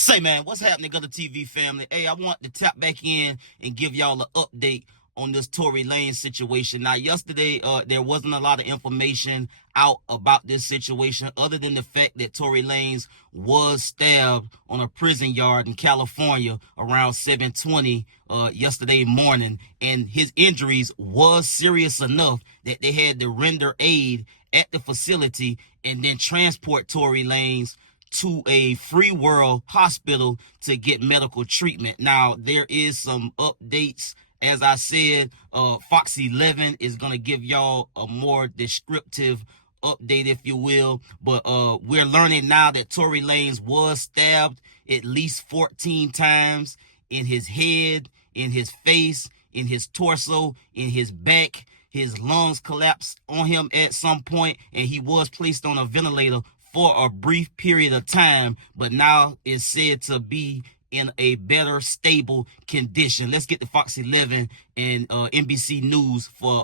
Say, man, what's happening, GuddaTV family? Hey, I want to tap back in and give y'all an update on this Tory Lanes situation. Now, yesterday, there wasn't a lot of information out about this situation other than the fact that Tory Lanes was stabbed on a prison yard in California around 7:20 yesterday morning, and his injuries was serious enough that they had to render aid at the facility and then transport Tory Lanes to a free world hospital to get medical treatment. Now, there is some updates. As I said, Fox 11 is going to give y'all a more descriptive update, if you will. But we're learning now that Tory Lanes was stabbed at least 14 times in his head, in his face, in his torso, in his back. His lungs collapsed on him at some point, and he was placed on a ventilator for a brief period of time, but now is said to be in a better, stable condition. Let's get to Fox 11 and NBC News for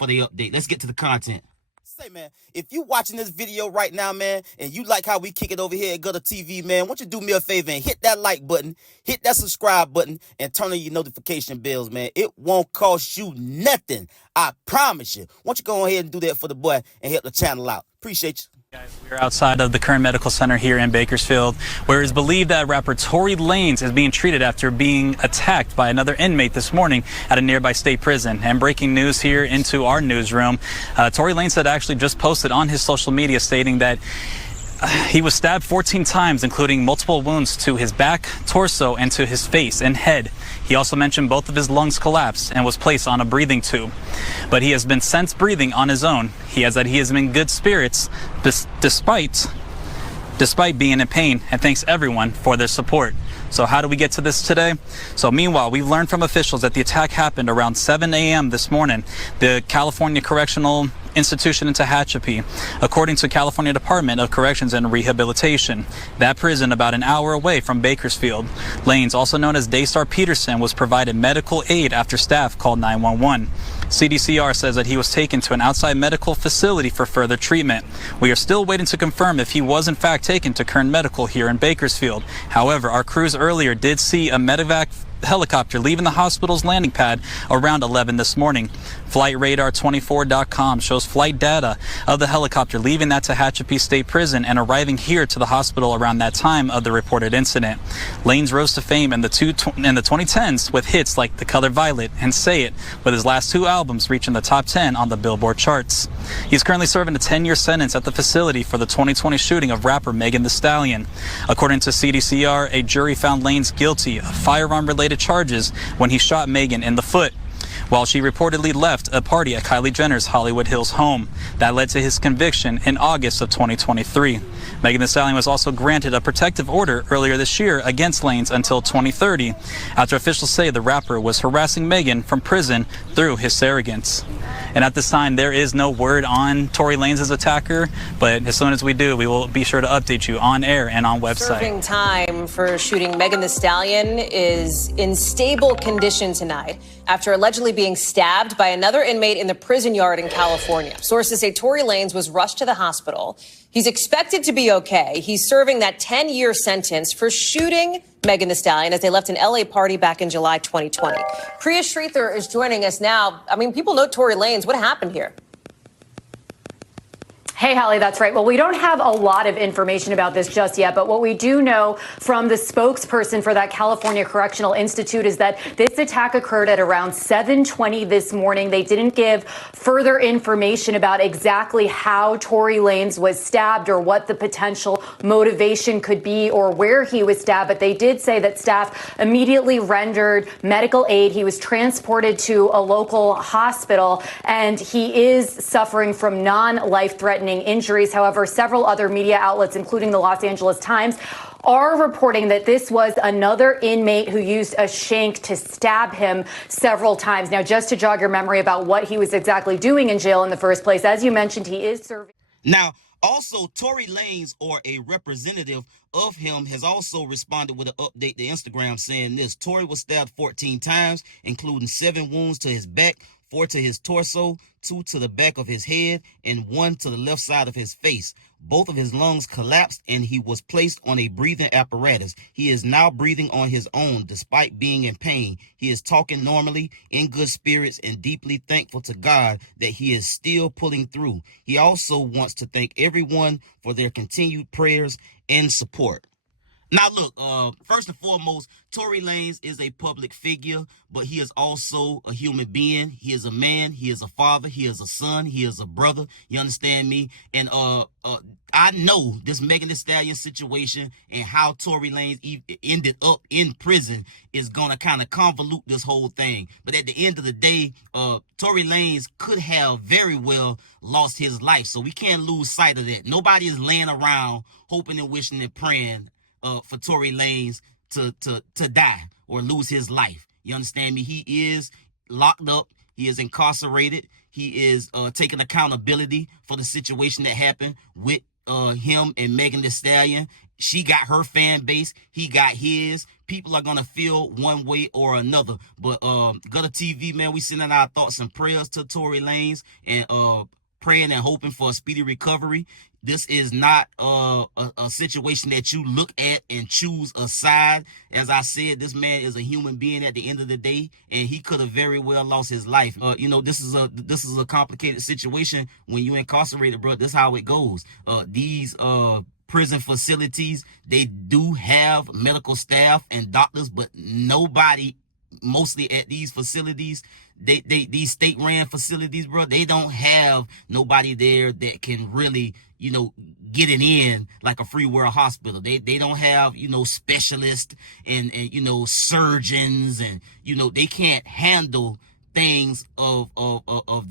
the update. Let's get to the content. Say, man, if you watching this video right now, man, and you like how we kick it over here at GuddaTV, man, why don't you do me a favor and hit that like button, hit that subscribe button, and turn on your notification bells, man. It won't cost you nothing. I promise you. Why don't you go ahead and do that for the boy and help the channel out. Appreciate you. Guys, we're outside of the Kern Medical Center here in Bakersfield, where it's believed that rapper Tory Lanes is being treated after being attacked by another inmate this morning at a nearby state prison. And breaking news here into our newsroom, Tory Lanes had actually just posted on his social media stating that he was stabbed 14 times, including multiple wounds to his back, torso, and to his face and head. He also mentioned both of his lungs collapsed and was placed on a breathing tube. But he has been since breathing on his own. He has been in good spirits despite being in pain, and thanks everyone for their support. So how do we get to this today? So meanwhile, we've learned from officials that the attack happened around 7 a.m. this morning. The California Correctional Institution in Tehachapi, according to California Department of Corrections and Rehabilitation. That prison about an hour away from Bakersfield. Lanes, also known as Daystar Peterson, was provided medical aid after staff called 911. CDCR says that he was taken to an outside medical facility for further treatment. We are still waiting to confirm if he was in fact taken to Kern Medical here in Bakersfield. However, our crews earlier did see a medevac helicopter leaving the hospital's landing pad around 11 this morning. FlightRadar24.com shows flight data of the helicopter leaving that Tehachapi State Prison and arriving here to the hospital around that time of the reported incident. Lanes rose to fame in the 2010s with hits like The Color Violet and Say It, with his last two albums reaching the top 10 on the Billboard charts. He's currently serving a 10-year sentence at the facility for the 2020 shooting of rapper Megan Thee Stallion. According to CDCR, a jury found Lanes guilty of firearm-related charges when he shot Megan in the foot while she reportedly left a party at Kylie Jenner's Hollywood Hills home. That led to his conviction in August of 2023. Megan Thee Stallion was also granted a protective order earlier this year against Lanes until 2030, after officials say the rapper was harassing Megan from prison through his surrogates. And at this time, there is no word on Tory Lanes' attacker, but as soon as we do, we will be sure to update you on air and on website. Serving time for shooting Megan Thee Stallion is in stable condition tonight after allegedly being stabbed by another inmate in the prison yard in California. Sources say Tory Lanes was rushed to the hospital. He's expected to be okay. He's serving that 10-year sentence for shooting Megan Thee Stallion as they left an LA party back in July 2020. Priya Sridhar is joining us now. I mean, people know Tory Lanes. What happened here? Hey, Holly, that's right. Well, we don't have a lot of information about this just yet, but what we do know from the spokesperson for that California Correctional Institute is that this attack occurred at around 7:20 this morning. They didn't give further information about exactly how Tory Lanes was stabbed or what the potential motivation could be or where he was stabbed, but they did say that staff immediately rendered medical aid. He was transported to a local hospital, and he is suffering from non-life-threatening injuries. However, several other media outlets, including the Los Angeles Times, are reporting that this was another inmate who used a shank to stab him several times. Now, just to jog your memory about what he was exactly doing in jail in the first place, as you mentioned, he is serving. Now, also, Tory Lanes, or a representative of him, has also responded with an update to Instagram saying this: Tory was stabbed 14 times, including 7 wounds to his back, 4 to his torso, 2 to the back of his head, and 1 to the left side of his face. Both of his lungs collapsed and he was placed on a breathing apparatus. He is now breathing on his own despite being in pain. He is talking normally, in good spirits, and deeply thankful to God that he is still pulling through. He also wants to thank everyone for their continued prayers and support. Now, look, first and foremost, Tory Lanes is a public figure, but he is also a human being. He is a man. He is a father. He is a son. He is a brother. You understand me? And I know this Megan Thee Stallion situation and how Tory Lanes ended up in prison is going to kind of convolute this whole thing. But at the end of the day, Tory Lanes could have very well lost his life. So we can't lose sight of that. Nobody is laying around hoping and wishing and praying for Tory Lanes to die or lose his life. You understand me? He is locked up. He is incarcerated. He is taking accountability for the situation that happened with him and Megan Thee Stallion. She got her fan base. He got his. People are going to feel one way or another. But GuddaTV, man, we sending our thoughts and prayers to Tory Lanes and praying and hoping for a speedy recovery. This is not a situation that you look at and choose a side. As I said, this man is a human being at the end of the day, and he could have very well lost his life. This is a complicated situation when you incarcerated, bro. This is how it goes. These prison facilities, they do have medical staff and doctors, but nobody, mostly at these facilities, these state-ran facilities, bro, they don't have nobody there that can really, get it in like a free world hospital. They don't have, specialists and surgeons, and, they can't handle things of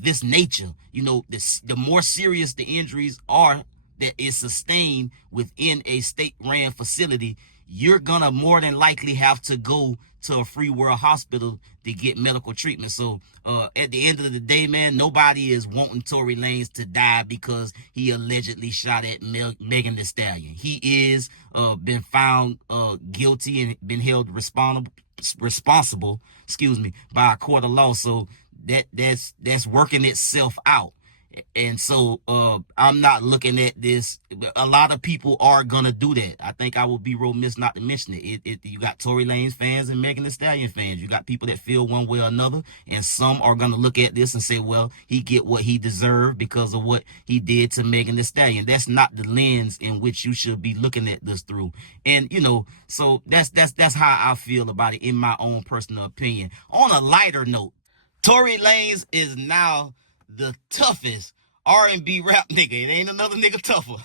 this nature. The more serious the injuries are that is sustained within a state-ran facility, you're gonna more than likely have to go to a free world hospital to get medical treatment. So at the end of the day, man, nobody is wanting Tory Lanez to die because he allegedly shot at Megan Thee Stallion. He is been found guilty and been held responsible, by a court of law. So that's working itself out. And so I'm not looking at this. A lot of people are gonna do that. I think I would be remiss not to mention it. You got Tory Lanez fans and Megan Thee Stallion fans. You got people that feel one way or another, and some are gonna look at this and say, well, he get what he deserved because of what he did to Megan Thee Stallion. That's not the lens in which you should be looking at this through. And so that's how I feel about it in my own personal opinion. On a lighter note, Tory Lanez is now the toughest R&B rap nigga. It ain't another nigga tougher.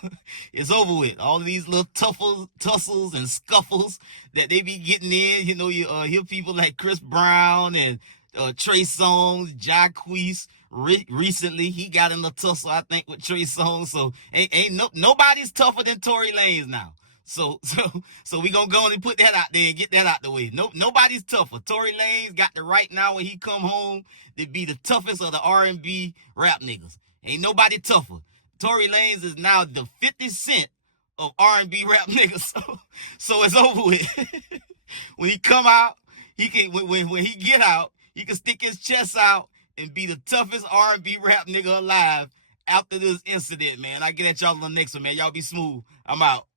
It's over with. All of these little tussles and scuffles that they be getting in. You hear people like Chris Brown and Trey Songz, Jacquees. Recently, he got in a tussle, I think, with Trey Songz. So nobody's tougher than Tory Lanez now. So we gonna go and put that out there and get that out the way. Nobody's tougher. Tory Lanez got the right now when he come home to be the toughest of the R&B rap niggas. Ain't nobody tougher. Tory Lanez is now the 50 Cent of R&B rap niggas. So it's over with. When he come out, he can when he get out, he can stick his chest out and be the toughest R&B rap nigga alive after this incident, man. I get at y'all on the next one, man. Y'all be smooth. I'm out.